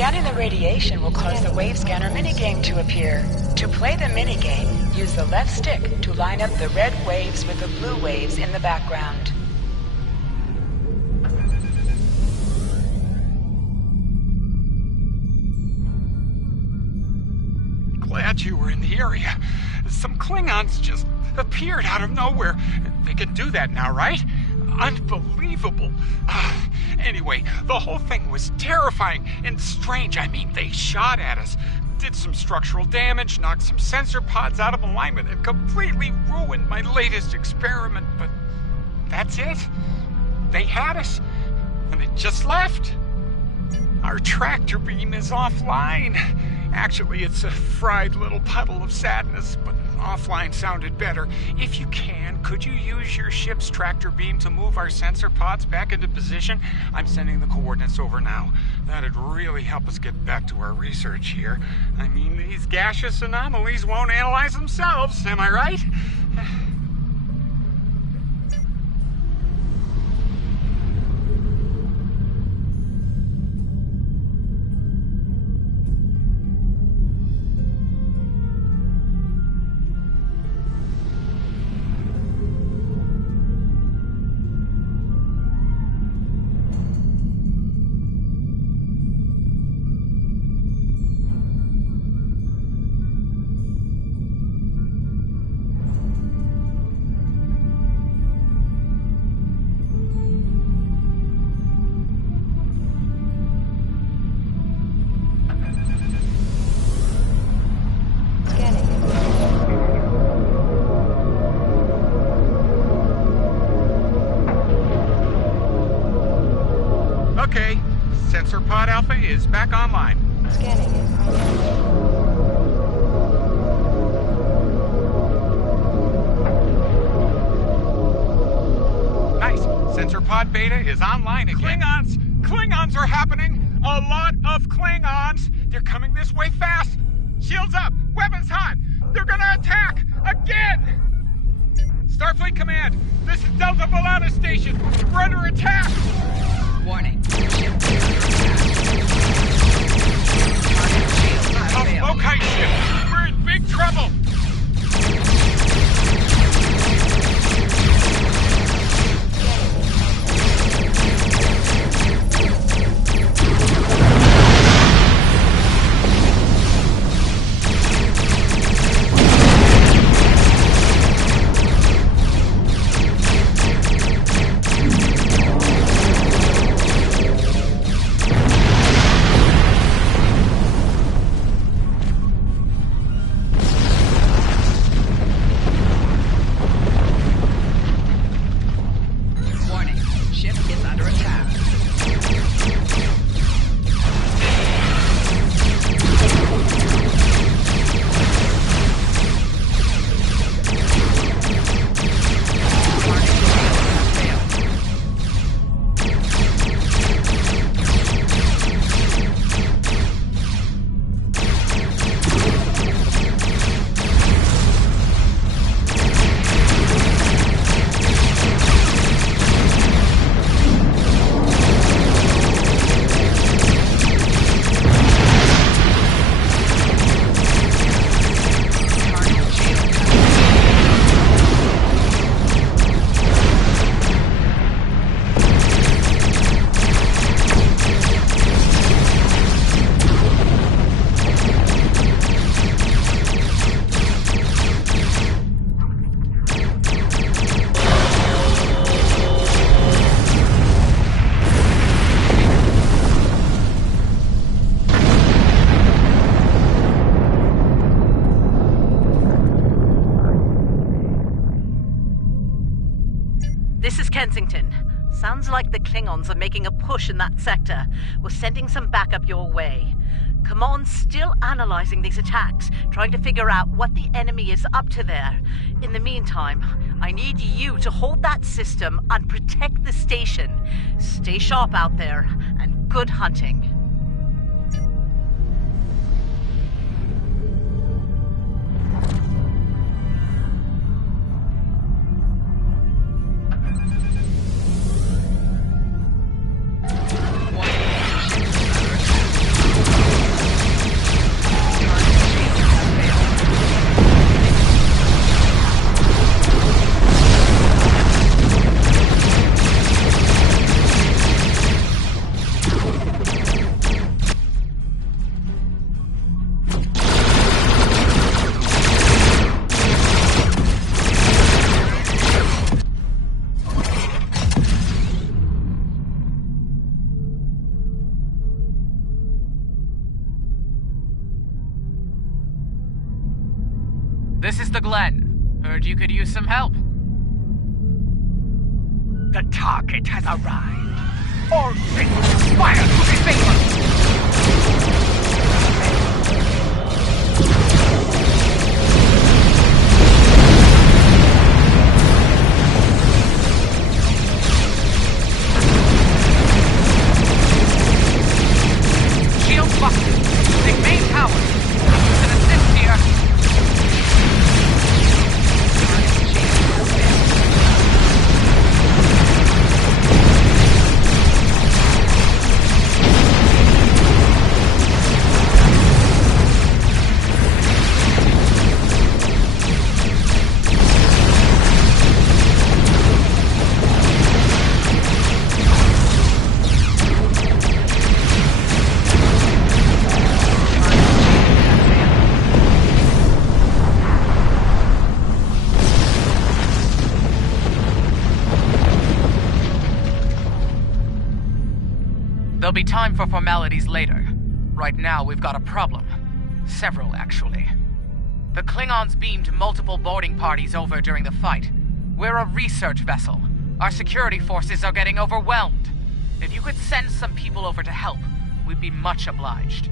Scanning the radiation will cause the wave scanner minigame to appear. To play the minigame, use the left stick to line up the red waves with the blue waves in the background. Glad you were in the area. Some Klingons just appeared out of nowhere. They can do that now, right? Unbelievable. Anyway, the whole thing was terrifying and strange. I mean, they shot at us, did some structural damage, knocked some sensor pods out of alignment, and completely ruined my latest experiment. But that's it. They had us, and they just left. Our tractor beam is offline. Actually, it's a fried little puddle of sadness, but offline sounded better. If you can, could you use your ship's tractor beam to move our sensor pods back into position? I'm sending the coordinates over now. That'd really help us get back to our research here. I mean, these gaseous anomalies won't analyze themselves, am I right? Okay, sensor pod alpha is back online. Scanning it. Nice. Sensor pod beta is online again. Klingons are happening. A lot of Klingons. They're coming this way fast. Shields up. Weapons hot. They're gonna attack again. Starfleet Command, this is Delta Volana Station. We're under attack. Warning. Okay, ship. We're in big trouble. Sounds like the Klingons are making a push in that sector. We're sending some backup your way. Command's still analyzing these attacks, trying to figure out what the enemy is up to there. In the meantime, I need you to hold that system and protect the station. Stay sharp out there, and good hunting. This is the Glen. Heard you could use some help. The target has arrived. All things fire to disable! Shield busted. Using main power. Use an assist here. There'll be time for formalities later. Right now, we've got a problem. Several, actually. The Klingons beamed multiple boarding parties over during the fight. We're a research vessel. Our security forces are getting overwhelmed. If you could send some people over to help, we'd be much obliged.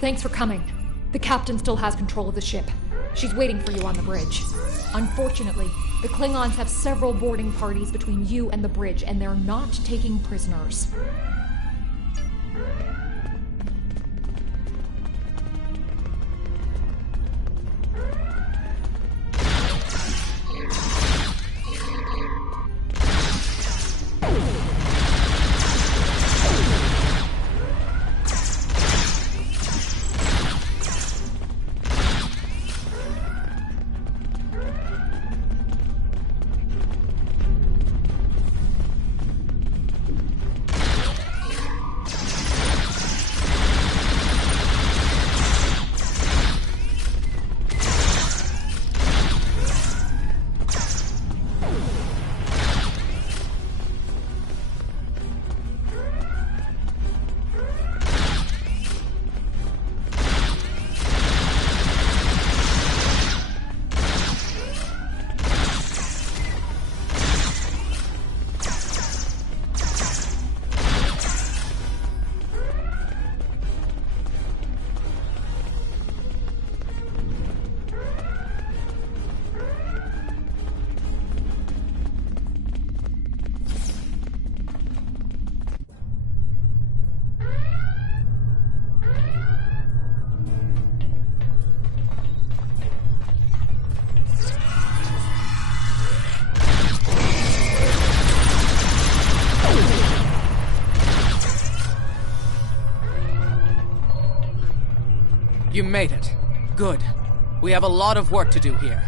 Thanks for coming. The captain still has control of the ship. She's waiting for you on the bridge. Unfortunately, the Klingons have several boarding parties between you and the bridge, and they're not taking prisoners. You made it. Good. We have a lot of work to do here.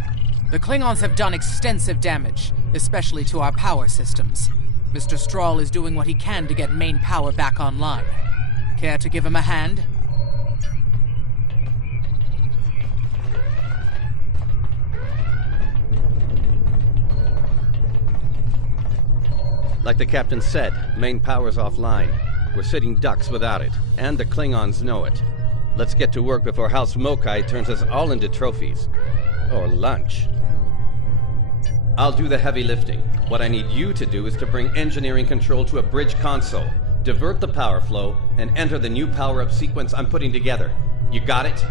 The Klingons have done extensive damage, especially to our power systems. Mr. Strahl is doing what he can to get main power back online. Care to give him a hand? Like the captain said, main power's offline. We're sitting ducks without it, and the Klingons know it. Let's get to work before House Mokai turns us all into trophies. Or lunch. I'll do the heavy lifting. What I need you to do is to bring engineering control to a bridge console, divert the power flow, and enter the new power-up sequence I'm putting together. You got it?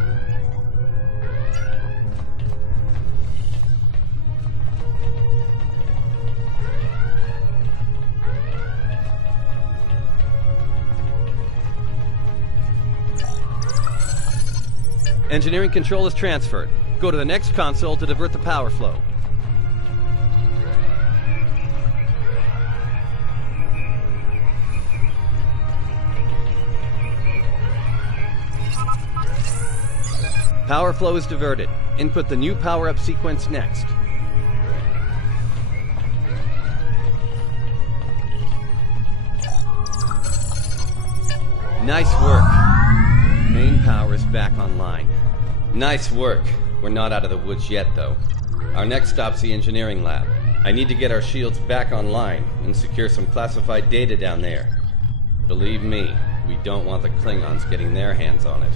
Engineering control is transferred. Go to the next console to divert the power flow. Power flow is diverted. Input the new power-up sequence next. Nice work. Main power is back online. Nice work. We're not out of the woods yet, though. Our next stop's the engineering lab. I need to get our shields back online and secure some classified data down there. Believe me, we don't want the Klingons getting their hands on it.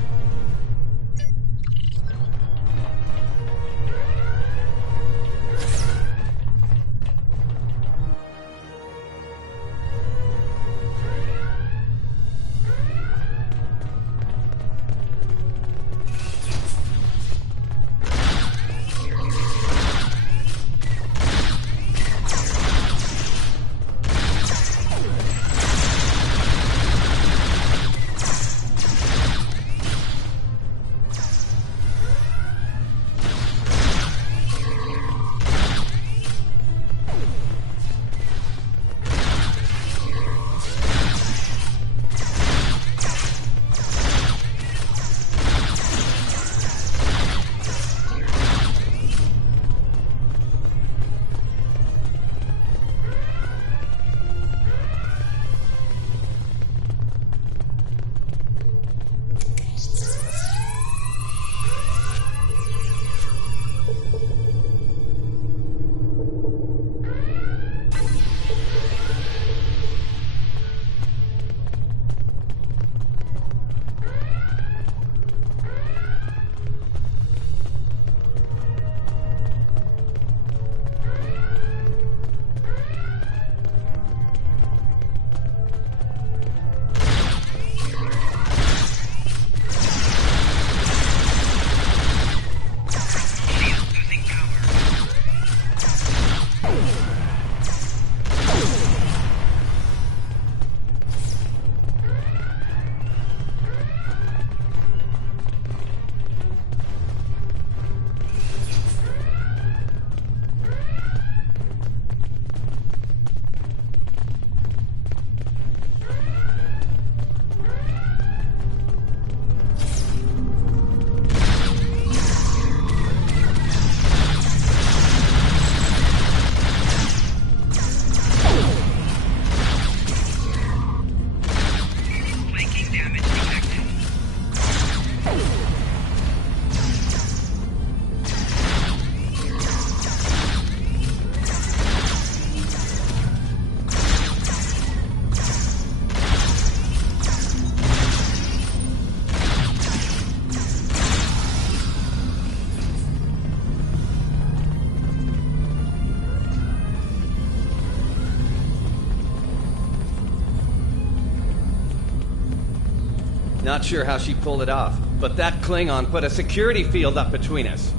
Not sure how she pulled it off, but that Klingon put a security field up between us.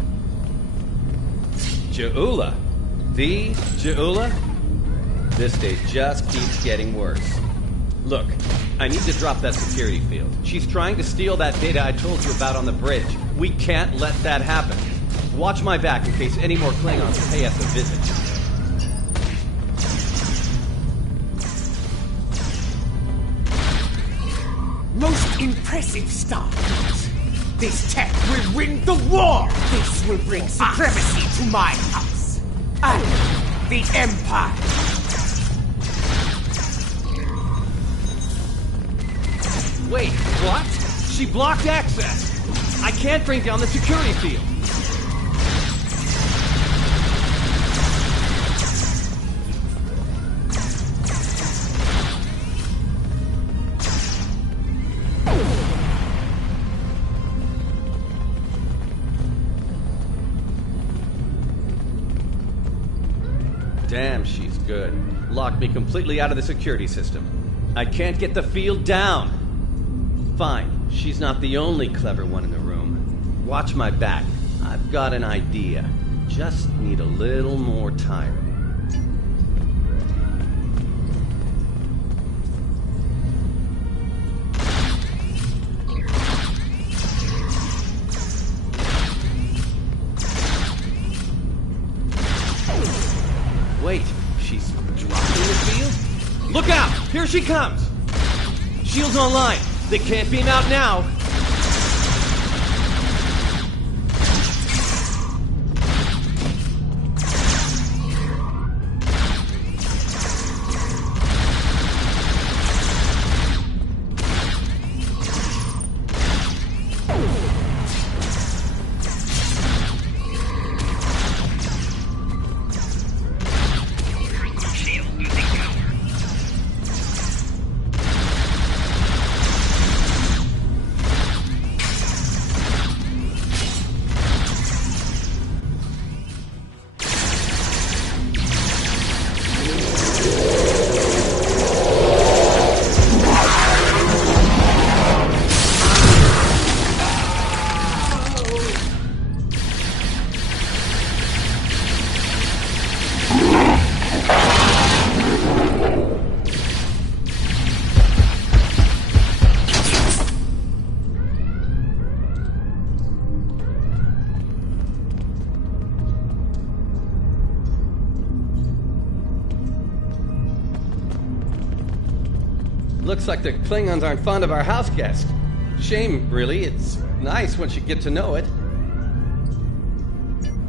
Ja'ula? The Ja'ula? This day just keeps getting worse. Look, I need to drop that security field. She's trying to steal that data I told you about on the bridge. We can't let that happen. Watch my back in case any more Klingons pay us a visit. Most impressive stuff. This tech will win the war. This will bring supremacy to my house and the Empire. Wait, what? She blocked access. I can't bring down the security field. Damn, she's good. Locked me completely out of the security system. I can't get the field down. Fine, she's not the only clever one in the room. Watch my back. I've got an idea. Just need a little more time. Wait, she's dropping the field? Look out! Here she comes! Shields online. They can't beam out now. Looks like the Klingons aren't fond of our house guest. Shame, really. It's nice once you get to know it.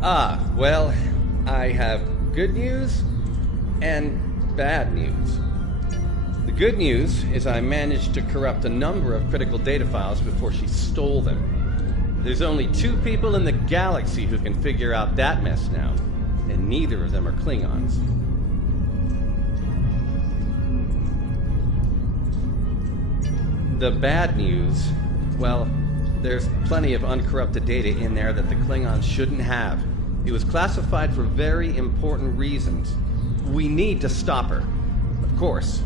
Well, I have good news and bad news. The good news is I managed to corrupt a number of critical data files before she stole them. There's only 2 people in the galaxy who can figure out that mess now, and neither of them are Klingons. The bad news, well, there's plenty of uncorrupted data in there that the Klingons shouldn't have. It was classified for very important reasons. We need to stop her. Of course,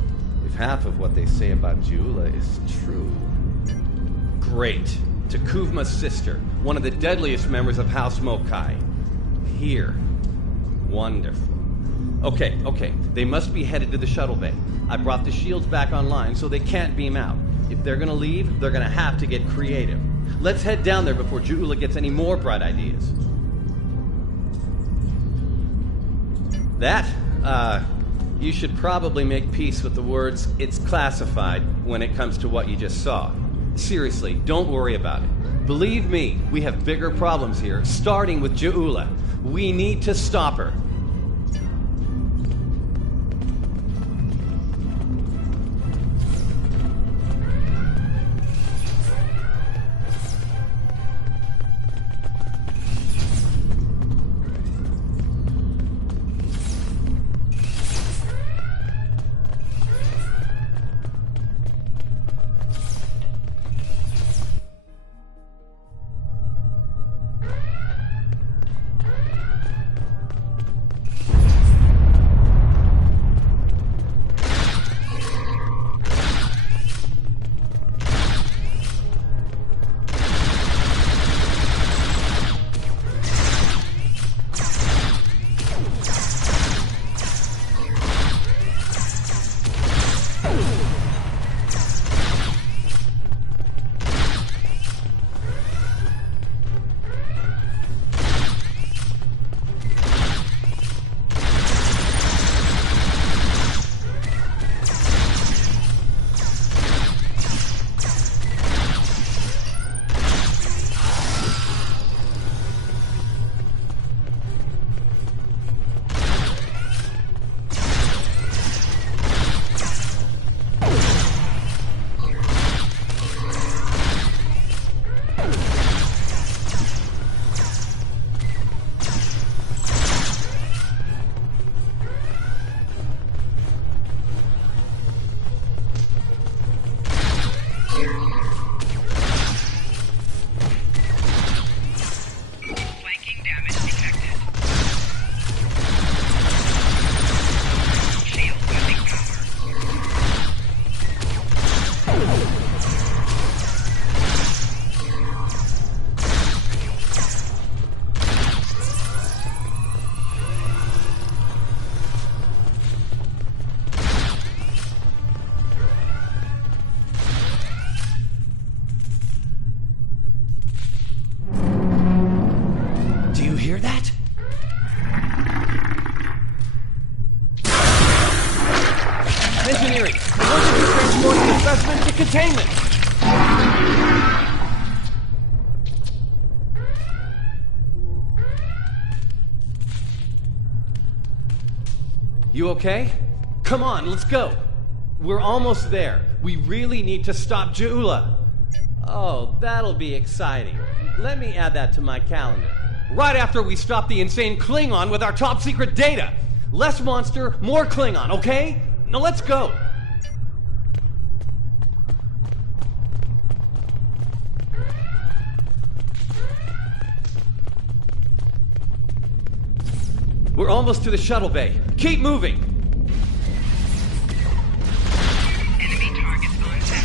if half of what they say about Jula is true. Great. Takuvma's sister, one of the deadliest members of House Mokai. Here. Wonderful. Okay. They must be headed to the shuttle bay. I brought the shields back online so they can't beam out. If they're gonna leave, they're gonna have to get creative. Let's head down there before Jula gets any more bright ideas. That, you should probably make peace with the words, "it's classified," when it comes to what you just saw. Seriously, don't worry about it. Believe me, we have bigger problems here, starting with Jula. We need to stop her. Containment! You okay? Come on, let's go. We're almost there. We really need to stop Jula. Oh, that'll be exciting. Let me add that to my calendar. Right after we stop the insane Klingon with our top secret data. Less monster, more Klingon, okay? Now let's go. We're almost to the shuttle bay. Keep moving! Enemy targets on tap.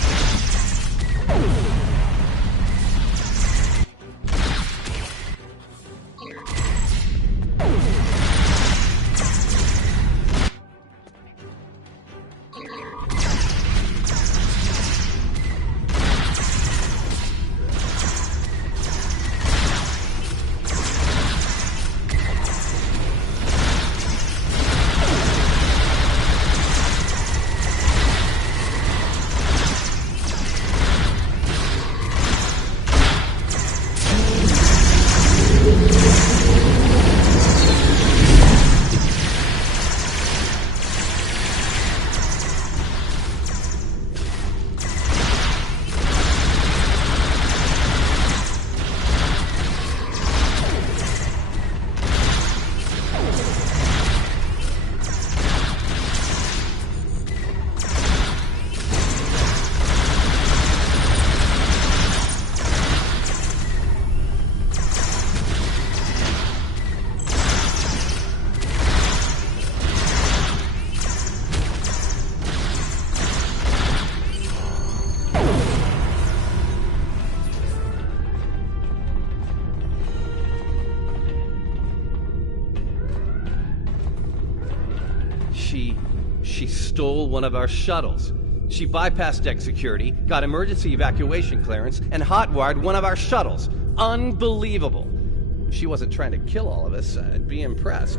She stole one of our shuttles. She bypassed deck security, got emergency evacuation clearance, and hotwired one of our shuttles. Unbelievable. If she wasn't trying to kill all of us, I'd be impressed.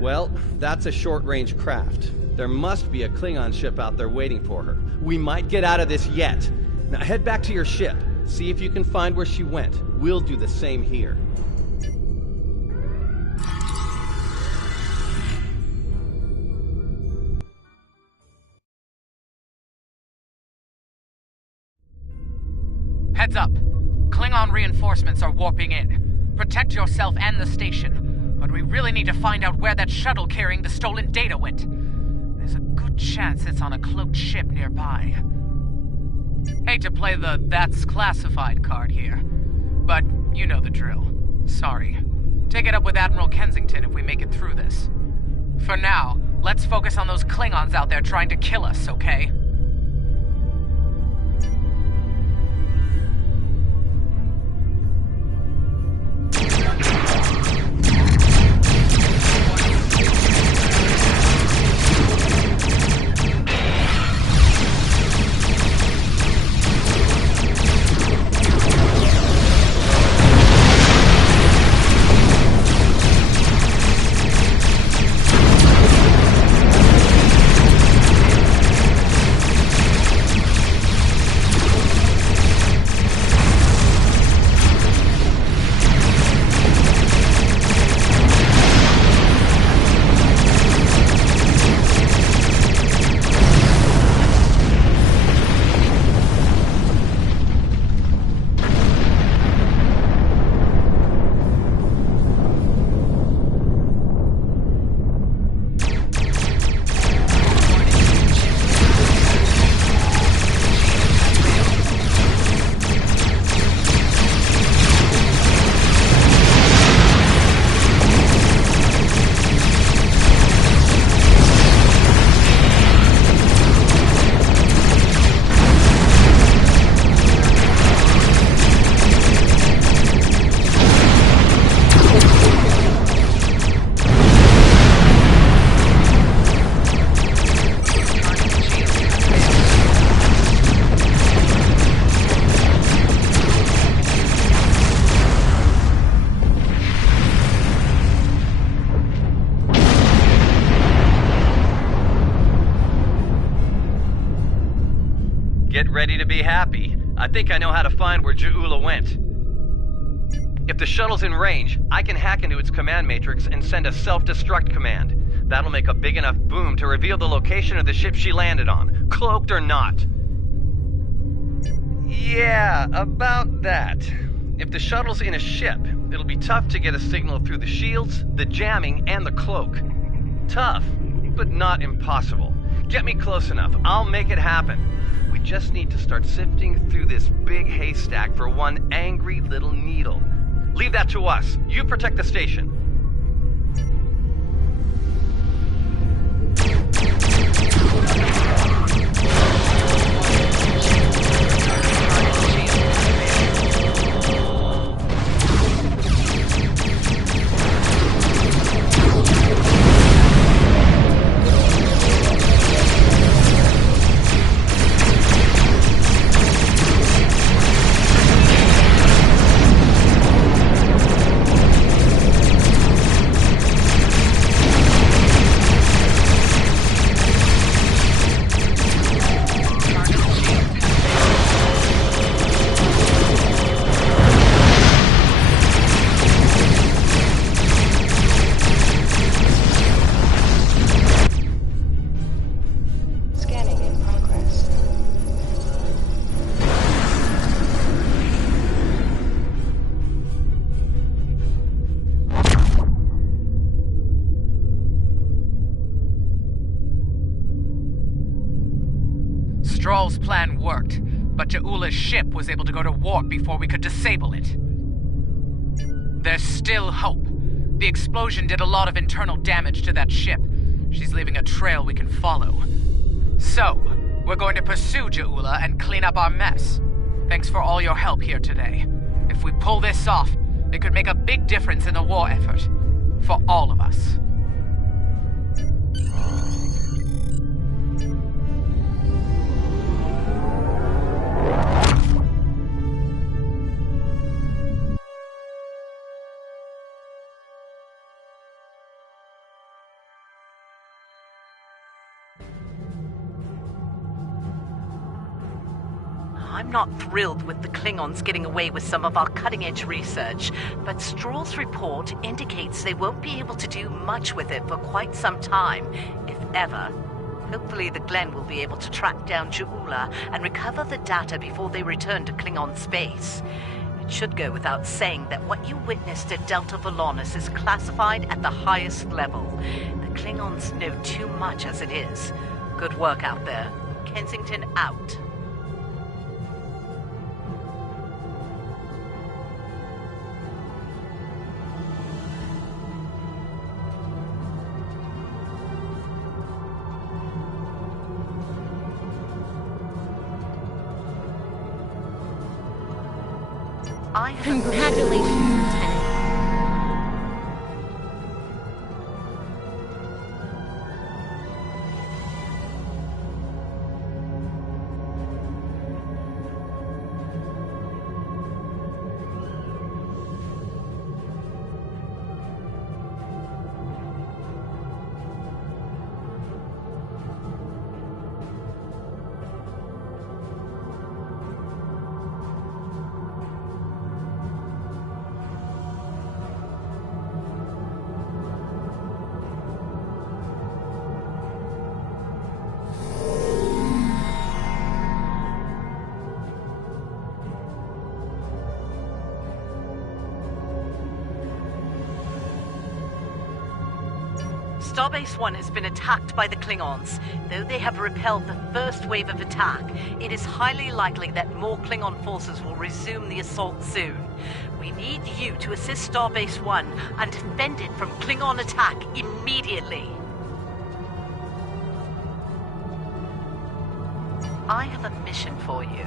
Well, that's a short-range craft. There must be a Klingon ship out there waiting for her. We might get out of this yet. Now head back to your ship. See if you can find where she went. We'll do the same here. Heads up. Klingon reinforcements are warping in. Protect yourself and the station. But we really need to find out where that shuttle carrying the stolen data went. There's a good chance it's on a cloaked ship nearby. Hate to play the "that's classified" card here, but you know the drill. Sorry. Take it up with Admiral Kensington if we make it through this. For now, let's focus on those Klingons out there trying to kill us, okay? Get ready to be happy. I think I know how to find where Ja'ula went. If the shuttle's in range, I can hack into its command matrix and send a self-destruct command. That'll make a big enough boom to reveal the location of the ship she landed on, cloaked or not. Yeah, about that. If the shuttle's in a ship, it'll be tough to get a signal through the shields, the jamming, and the cloak. Tough, but not impossible. Get me close enough, I'll make it happen. We just need to start sifting through this big haystack for one angry little needle. Leave that to us. You protect the station. Stroll's plan worked, but Ja'ula's ship was able to go to warp before we could disable it. There's still hope. The explosion did a lot of internal damage to that ship. She's leaving a trail we can follow. So, we're going to pursue Ja'ula and clean up our mess. Thanks for all your help here today. If we pull this off, it could make a big difference in the war effort. For all of us. I'm not thrilled with the Klingons getting away with some of our cutting-edge research, but Stroll's report indicates they won't be able to do much with it for quite some time, if ever. Hopefully the Glen will be able to track down Ju'ula and recover the data before they return to Klingon space. It should go without saying that what you witnessed at Delta Volanus is classified at the highest level. The Klingons know too much as it is. Good work out there. Kensington out. Congratulations, Lieutenant. Starbase 1 has been attacked by the Klingons. Though they have repelled the first wave of attack, it is highly likely that more Klingon forces will resume the assault soon. We need you to assist Starbase 1 and defend it from Klingon attack immediately. I have a mission for you.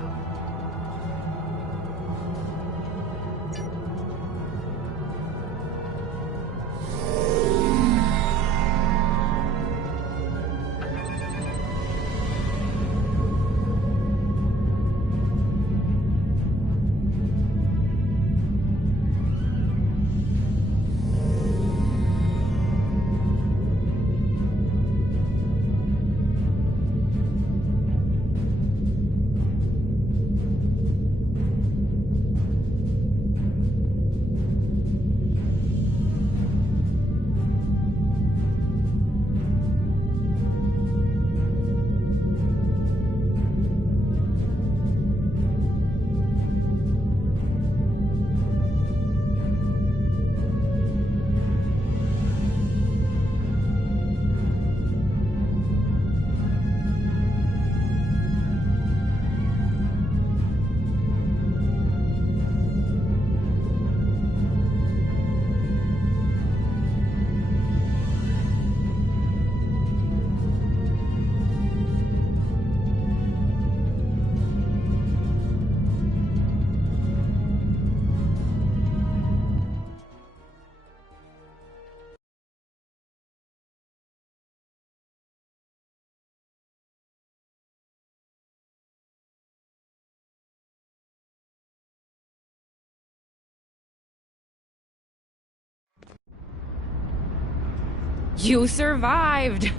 You survived!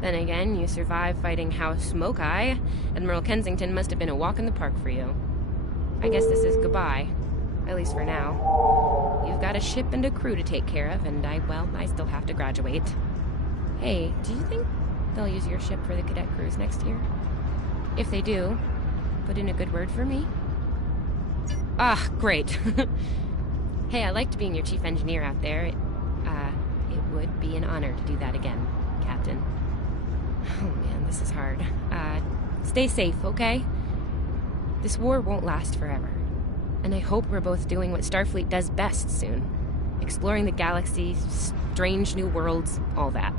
Then again, you survived fighting House Mokai. Admiral Kensington must have been a walk in the park for you. I guess this is goodbye. At least for now. You've got a ship and a crew to take care of, and I still have to graduate. Hey, do you think they'll use your ship for the cadet cruise next year? If they do, put in a good word for me? Ah, great. Hey, I liked being your chief engineer out there. It would be an honor to do that again, Captain. Oh man, this is hard. Stay safe, okay? This war won't last forever. And I hope we're both doing what Starfleet does best soon. Exploring the galaxy, strange new worlds, all that.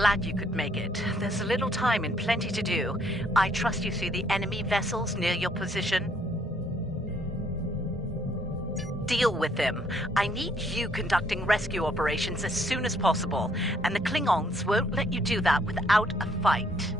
Glad you could make it. There's a little time and plenty to do. I trust you see the enemy vessels near your position. Deal with them. I need you conducting rescue operations as soon as possible, and the Klingons won't let you do that without a fight.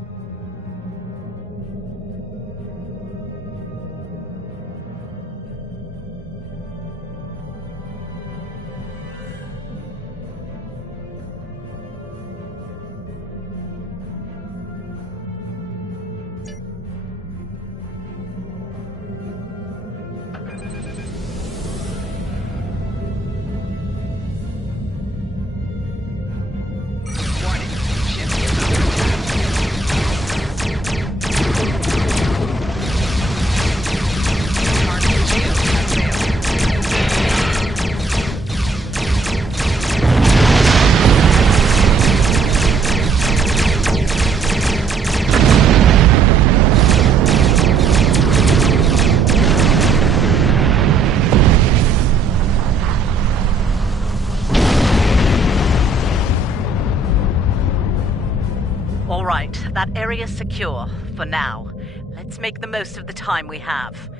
That area's secure, for now. Let's make the most of the time we have.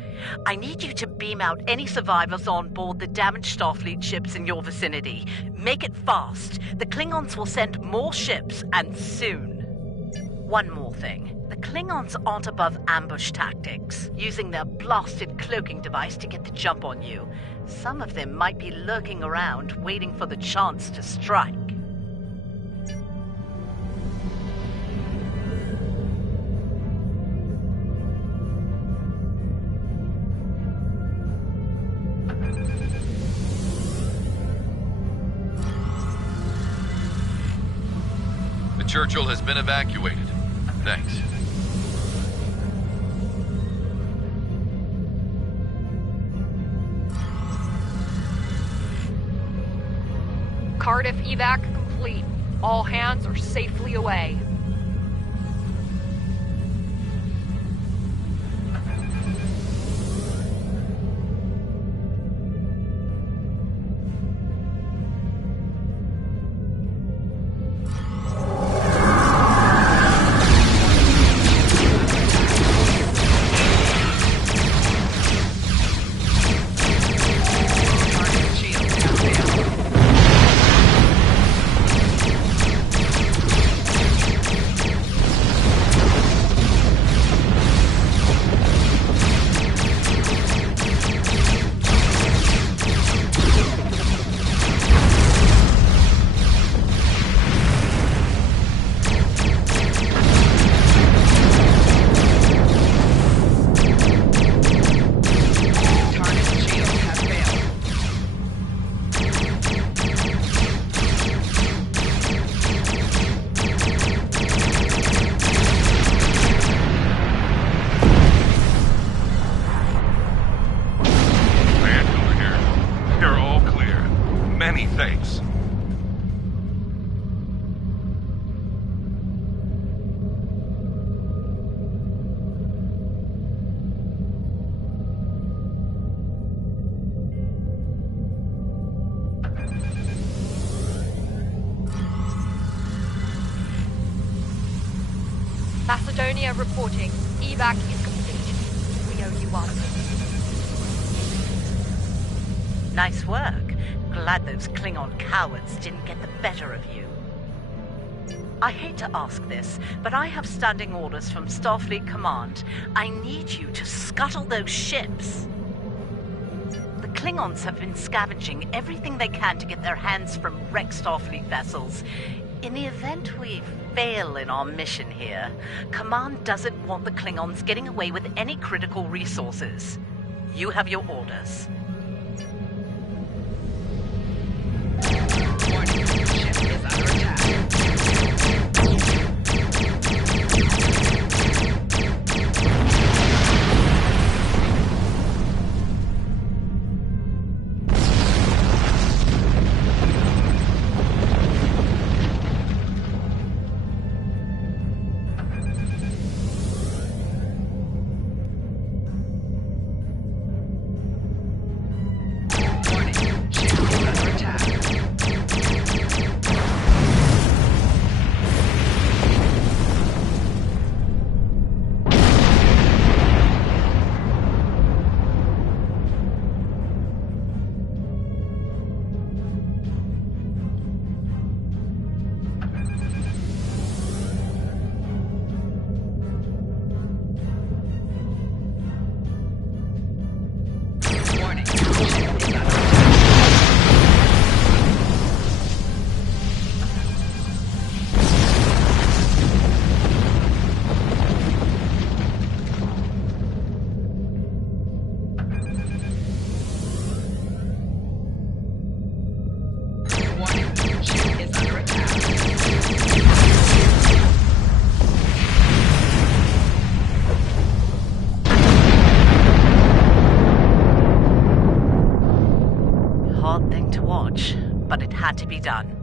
I need you to beam out any survivors on board the damaged Starfleet ships in your vicinity. Make it fast. The Klingons will send more ships, and soon. One more thing. The Klingons aren't above ambush tactics, using their blasted cloaking device to get the jump on you. Some of them might be lurking around, waiting for the chance to strike. Churchill has been evacuated. Thanks. Cardiff evac complete. All hands are safely away. Macedonia reporting. Evac is complete. We owe you one. Nice work. Glad those Klingon cowards didn't get the better of you. I hate to ask this, but I have standing orders from Starfleet Command. I need you to scuttle those ships. The Klingons have been scavenging everything they can to get their hands from wrecked Starfleet vessels. In the event we fail in our mission here, Command doesn't want the Klingons getting away with any critical resources. You have your orders. Warning, ship is under attack. hard thing to watch, but it had to be done.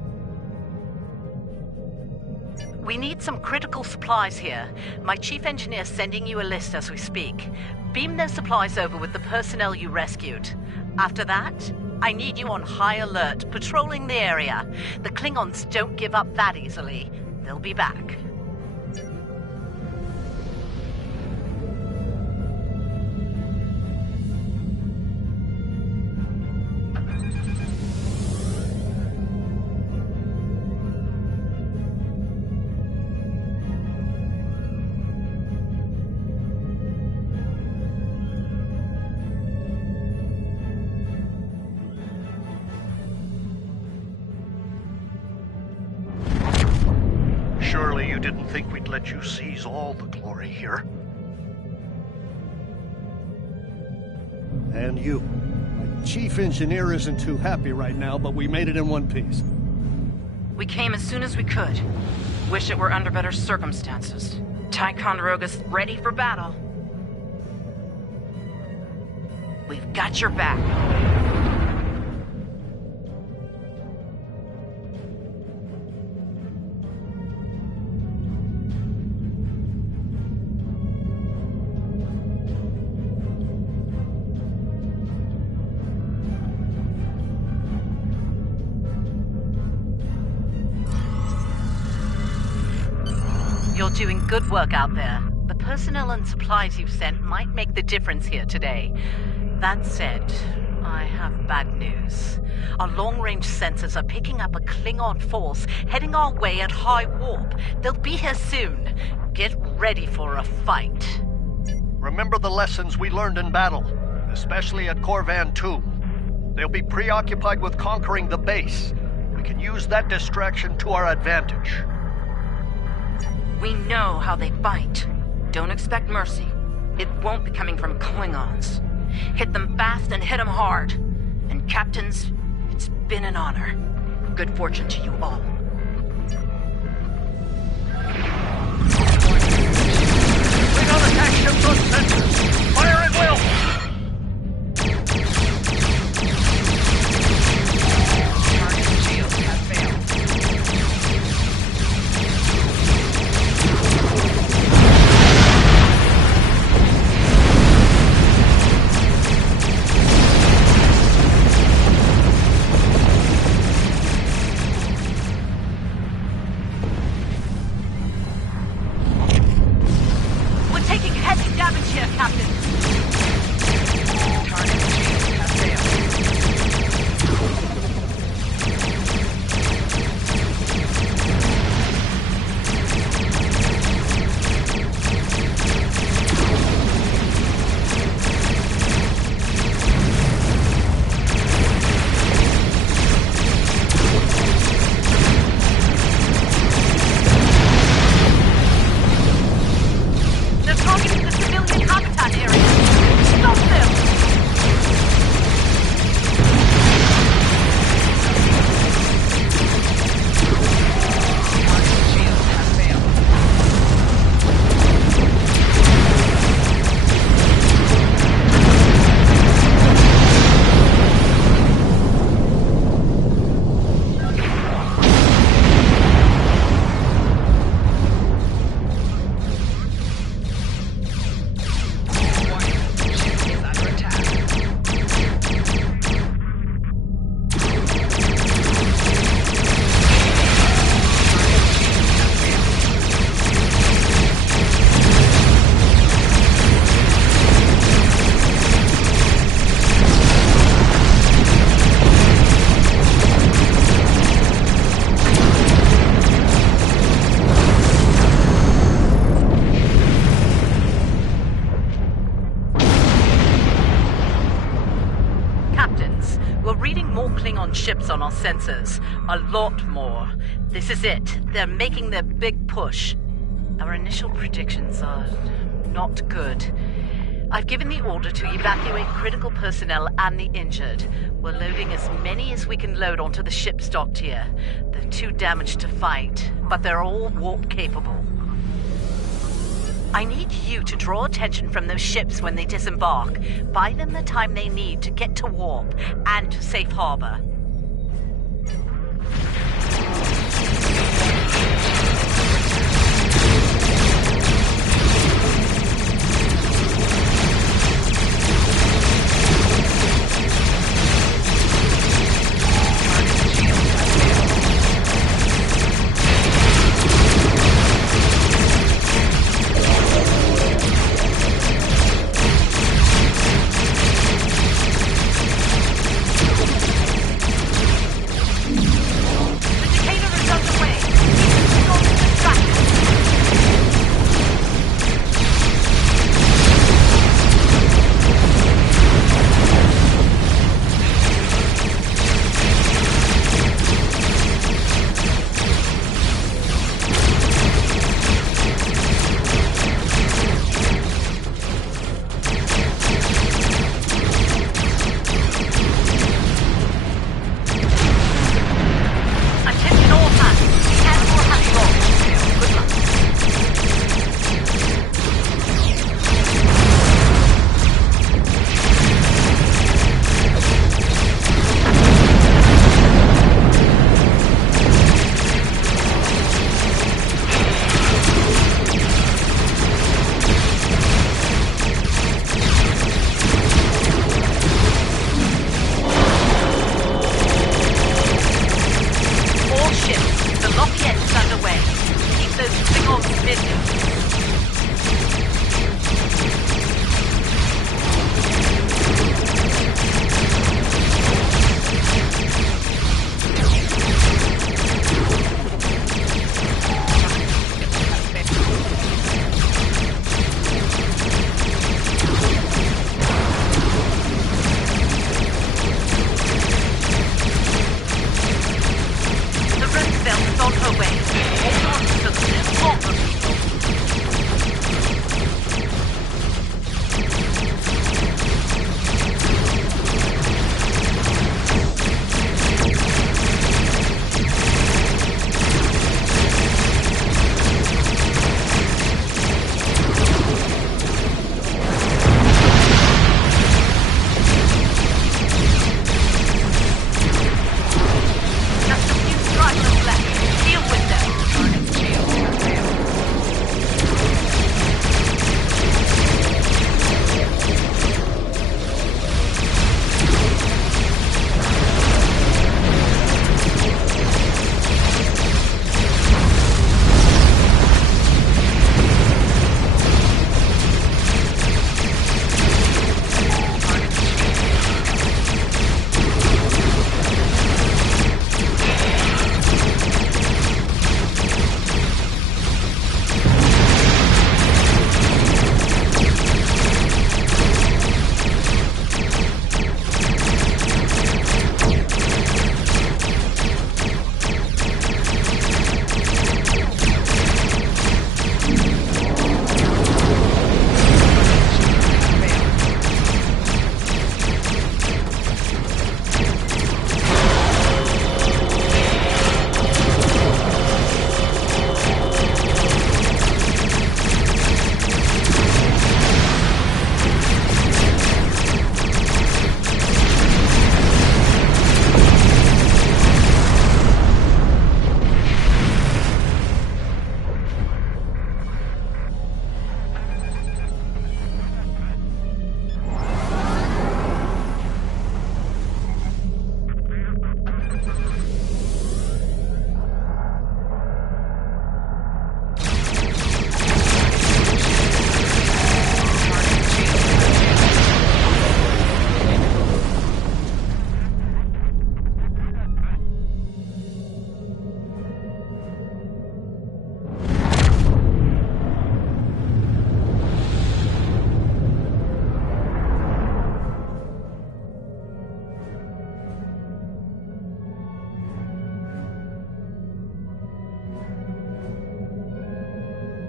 We need some critical supplies here. My chief engineer's sending you a list as we speak. Beam those supplies over with the personnel you rescued. After that, I need you on high alert, patrolling the area. The Klingons don't give up that easily. They'll be back. Surely you didn't think we'd let you seize all the glory here. And you. My chief engineer isn't too happy right now, but we made it in one piece. We came as soon as we could. Wish it were under better circumstances. Ticonderoga's ready for battle. We've got your back. You're doing good work out there. The personnel and supplies you've sent might make the difference here today. That said, I have bad news. Our long-range sensors are picking up a Klingon force heading our way at high warp. They'll be here soon. Get ready for a fight. Remember the lessons we learned in battle, especially at Corvan 2. They'll be preoccupied with conquering the base. We can use that distraction to our advantage. We know how they bite. Don't expect mercy. It won't be coming from Klingons. Hit them fast and hit them hard. And captains, it's been an honor. Good fortune to you all. Klingon attack ships on sensors. Fire at will! Ships on our sensors. A lot more. This is it. They're making their big push. Our initial predictions are not good. I've given the order to evacuate critical personnel and the injured. We're loading as many as we can load onto the ships docked here. They're too damaged to fight, but they're all warp capable. I need you to draw attention from those ships when they disembark. Buy them the time they need to get to warp and to safe harbor.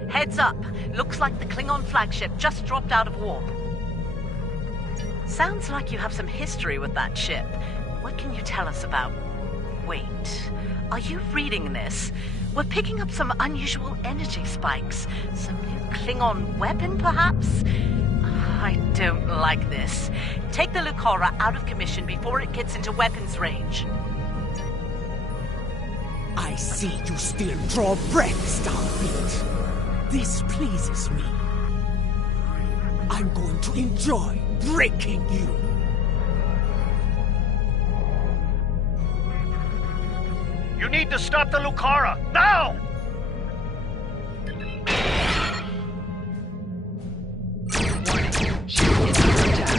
Heads up. Looks like the Klingon flagship just dropped out of warp. Sounds like you have some history with that ship. What can you tell us about... Wait, are you reading this? We're picking up some unusual energy spikes. Some new Klingon weapon, perhaps? I don't like this. Take the Lucora out of commission before it gets into weapons range. I see you still draw breath, Starfleet. This pleases me. I'm going to enjoy breaking you. You need to stop the Lucora, now! Warning, ship is under attack.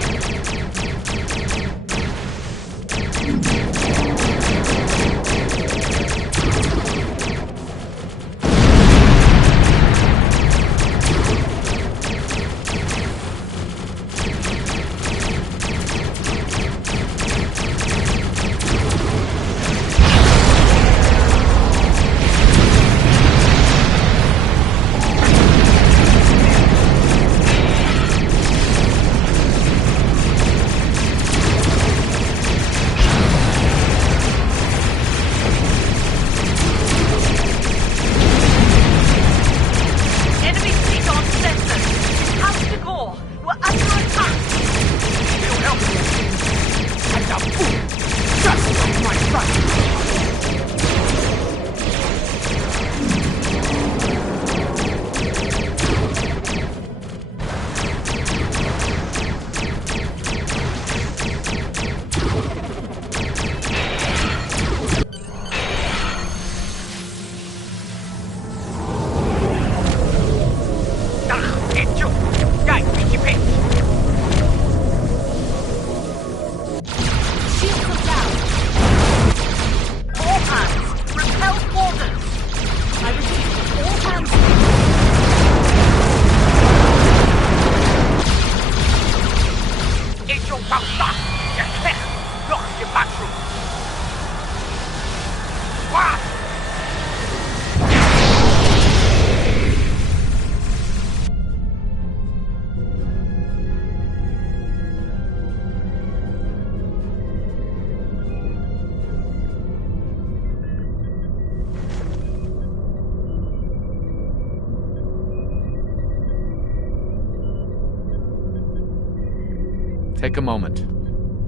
Take a moment.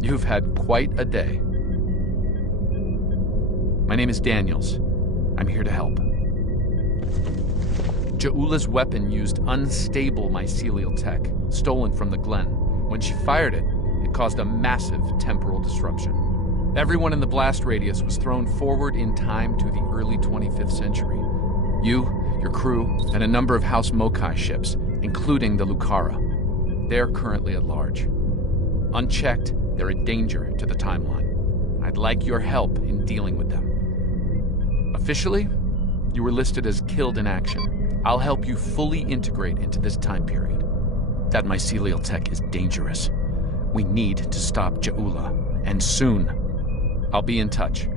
You've had quite a day. My name is Daniels. I'm here to help. Ja'ula's weapon used unstable mycelial tech, stolen from the Glen. When she fired it, it caused a massive temporal disruption. Everyone in the blast radius was thrown forward in time to the early 25th century. You, your crew, and a number of House Mokai ships, including the Lucara. They're currently at large. Unchecked, they're a danger to the timeline. I'd like your help in dealing with them. Officially, you were listed as killed in action. I'll help you fully integrate into this time period. That mycelial tech is dangerous. We need to stop Ja'ula, and soon. I'll be in touch.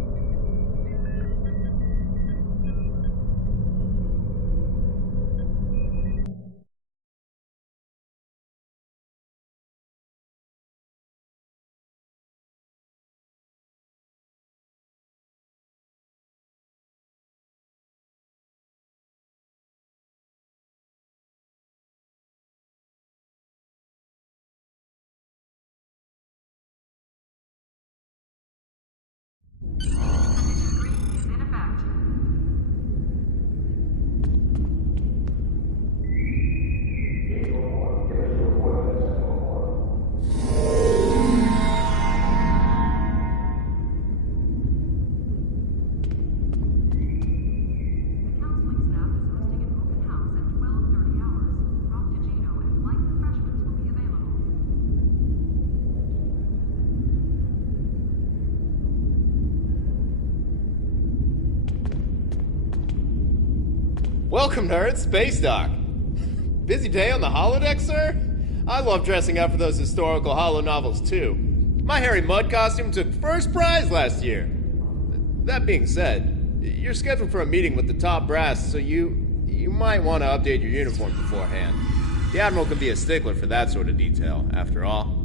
Welcome, nerds. Space Dock. Busy day on the holodeck, sir? I love dressing up for those historical holo novels, too. My Harry Mudd costume took first prize last year. That being said, you're scheduled for a meeting with the top brass, so you might want to update your uniform beforehand. The Admiral can be a stickler for that sort of detail, after all.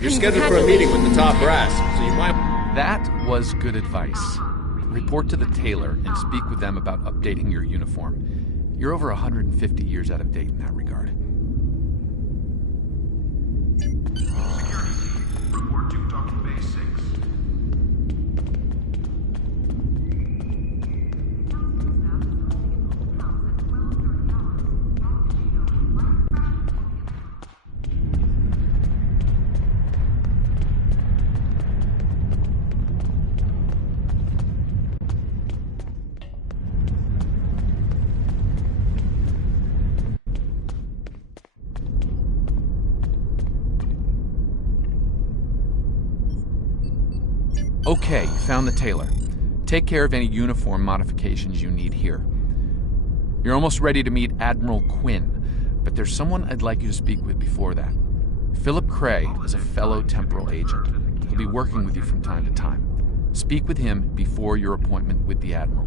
You're scheduled for a meeting with the top brass, so you might... That was good advice. Report to the tailor and speak with them about updating your uniform. You're over 150 years out of date in that regard. Report to Docking Bay 6. Okay, you found the tailor. Take care of any uniform modifications you need here. You're almost ready to meet Admiral Quinn, but there's someone I'd like you to speak with before that. Philip Cray is a fellow temporal agent. He'll be working with you from time to time. Speak with him before your appointment with the Admiral.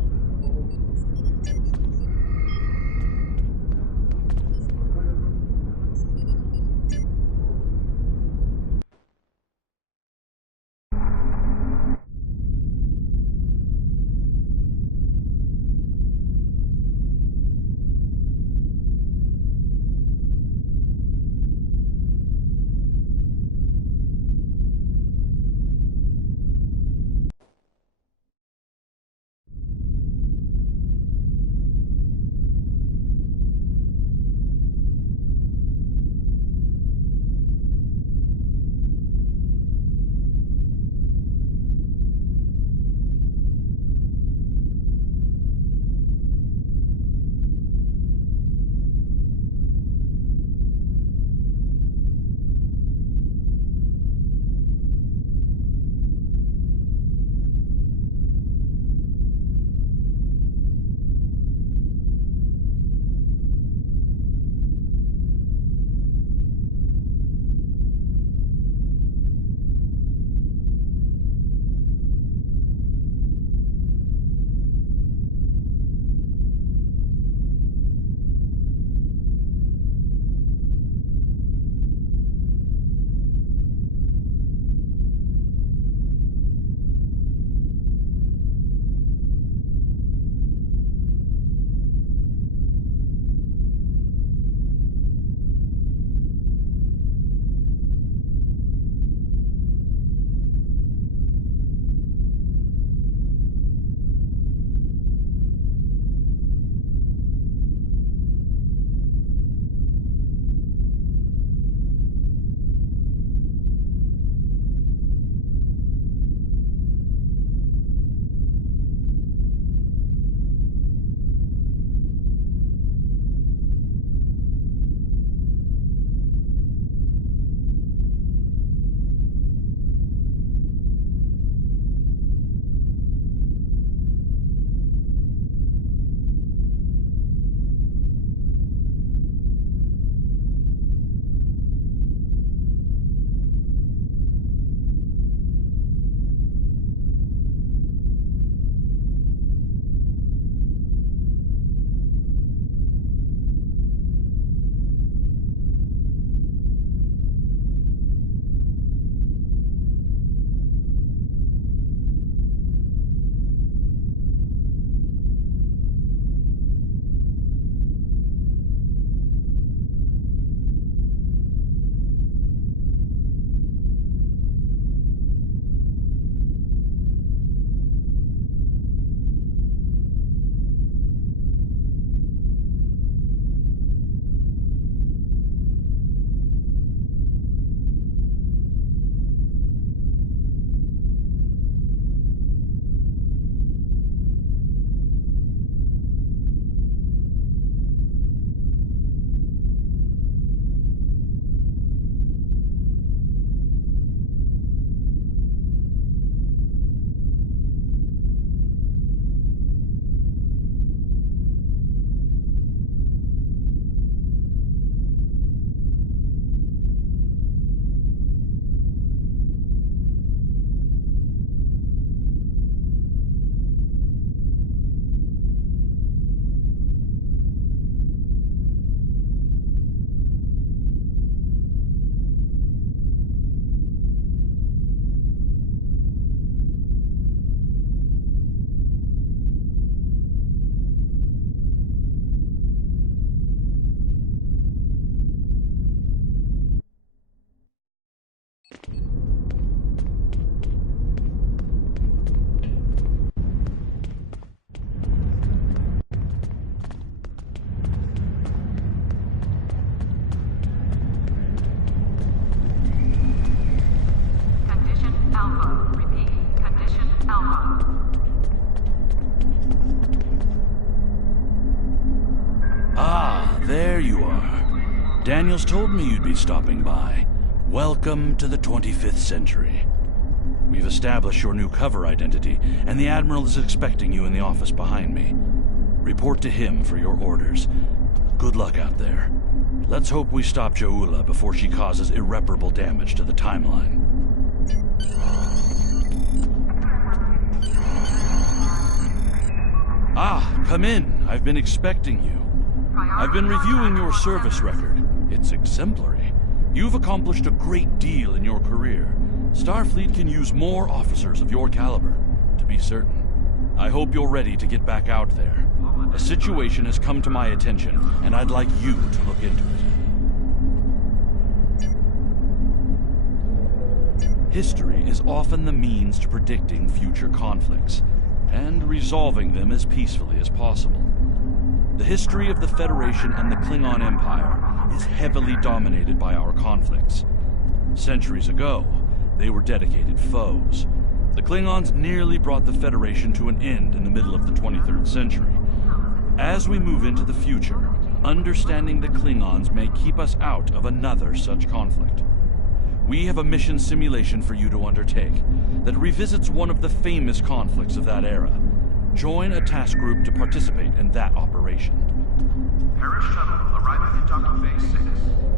Daniels told me you'd be stopping by. Welcome to the 25th century. We've established your new cover identity, and the Admiral is expecting you in the office behind me. Report to him for your orders. Good luck out there. Let's hope we stop Joula before she causes irreparable damage to the timeline. Ah, come in. I've been expecting you. I've been reviewing your service record. It's exemplary. You've accomplished a great deal in your career. Starfleet can use more officers of your caliber, to be certain. I hope you're ready to get back out there. A situation has come to my attention, and I'd like you to look into it. History is often the means to predicting future conflicts, and resolving them as peacefully as possible. The history of the Federation and the Klingon Empire is heavily dominated by our conflicts. Centuries ago, they were dedicated foes. The Klingons nearly brought the Federation to an end in the middle of the 23rd century. As we move into the future, understanding the Klingons may keep us out of another such conflict. We have a mission simulation for you to undertake that revisits one of the famous conflicts of that era. Join a task group to participate in that operation. Paris shuttle arriving at Dr. Base 6.